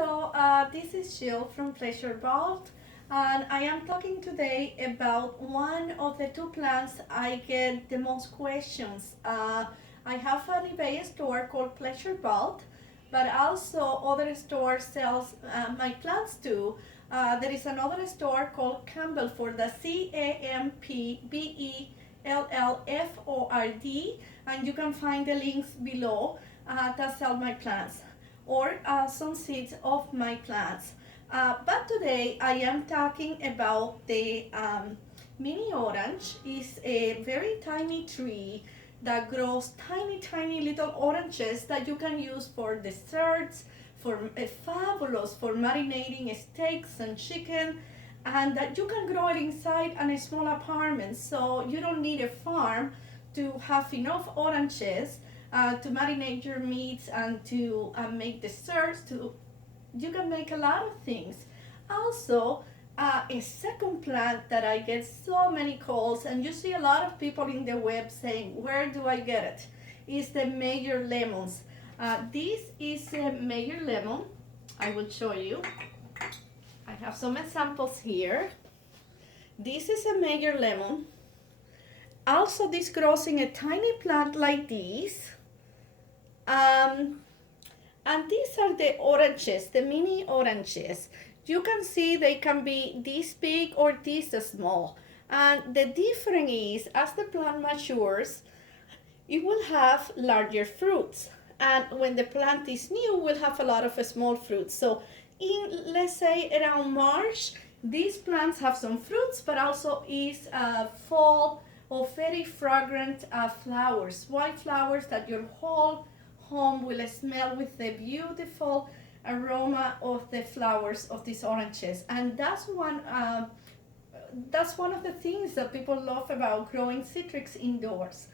Hello, this is Jill from Pleasurevault, and I am talking today about one of the two plants I get the most questions. I have an eBay store called Pleasurevault, but also other stores sells my plants too. There is another store called Campbell for the CAMPBELLFORD, and you can find the links below that sell my plants or some seeds of my plants. But today I am talking about the mini orange. It's a very tiny tree that grows tiny little oranges that you can use for desserts, for fabulous for marinating steaks and chicken, and that you can grow it inside a small apartment, so you don't need a farm to have enough oranges to marinate your meats and to make desserts. You can make a lot of things. Also, a second plant that I get so many calls, and you see a lot of people in the web saying, "Where do I get it?" Is the Meyer lemons. This is a Meyer lemon. I will show you. I have some examples here. This is a Meyer lemon. Also, this grows in a tiny plant like this. And these are the oranges, the mini oranges. You can see they can be this big or this small. And the difference is, as the plant matures, it will have larger fruits. And when the plant is new, we'll have a lot of small fruits. So in, let's say, around March, these plants have some fruits, but also is fall of very fragrant flowers, white flowers that your whole home will smell with the beautiful aroma of the flowers of these oranges. And that's one of the things that people love about growing citrics indoors.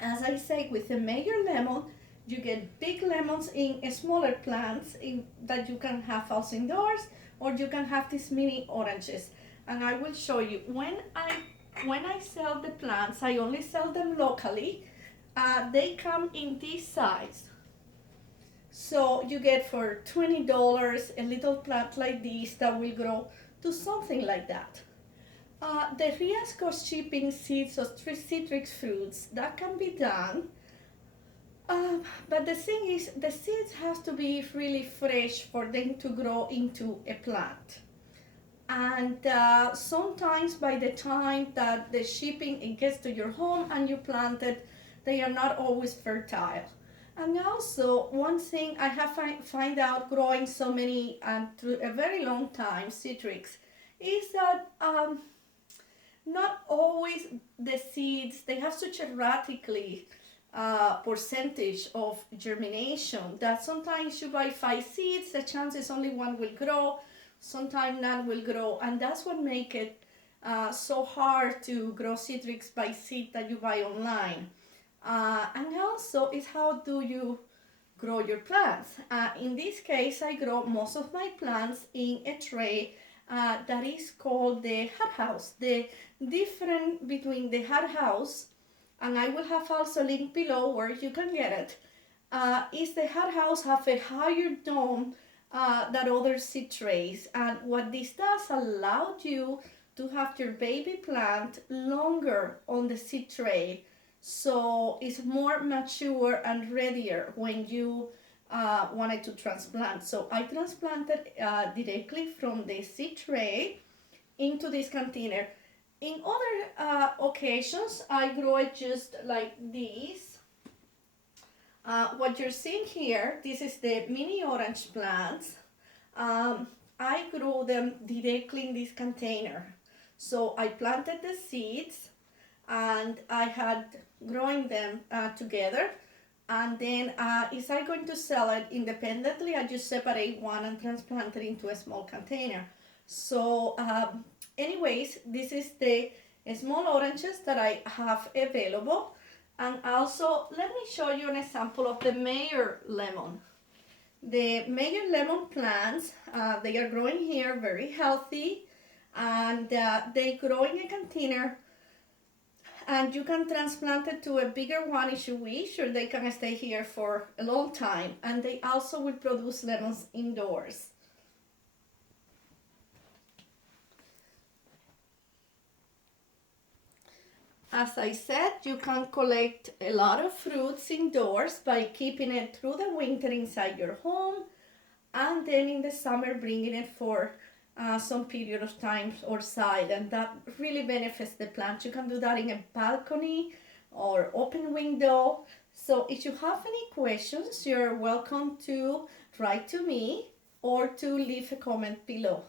As I say, with the Meyer lemon, you get big lemons in smaller plants that you can have also indoors, or you can have these mini oranges. And I will show you. When I sell the plants, I only sell them locally. They come in this size. So you get for $20 a little plant like this that will grow to something like that. The risk of shipping seeds of citric fruits, that can be done. But the thing is, the seeds have to be really fresh for them to grow into a plant. And sometimes by the time that the shipping it gets to your home and you plant it, they are not always fertile. And also, one thing I have find out growing so many through a very long time citrics is that not always the seeds, they have such a radically percentage of germination that sometimes you buy 5 seeds, the chances only one will grow, sometimes none will grow, and that's what makes it so hard to grow citrics by seed that you buy online. And also is how do you grow your plants. In this case, I grow most of my plants in a tray that is called the hothouse. The difference between the hothouse, and I will have also link below where you can get it, is the hothouse have a higher dome than other seed trays. And what this does allow you to have your baby plant longer on the seed tray, so it's more mature and readier when you wanted to transplant. So I transplanted directly from the seed tray into this container. In other occasions, I grow it just like this. What you're seeing here, this is the mini orange plants. I grew them directly in this container. So I planted the seeds and I had growing them together, and then if I'm going to sell it independently, I just separate one and transplant it into a small container. So anyways, this is the small oranges that I have available. And also, let me show you an example of the Meyer lemon. The Meyer lemon plants, they are growing here very healthy, and they grow in a container. and you can transplant it to a bigger one if you wish, or they can stay here for a long time, and they also will produce lemons indoors. As I said, you can collect a lot of fruits indoors by keeping it through the winter inside your home, and then in the summer bringing it for some period of time outside, and that really benefits the plant. You can do that in a balcony or open window. So if you have any questions, you're welcome to write to me or to leave a comment below.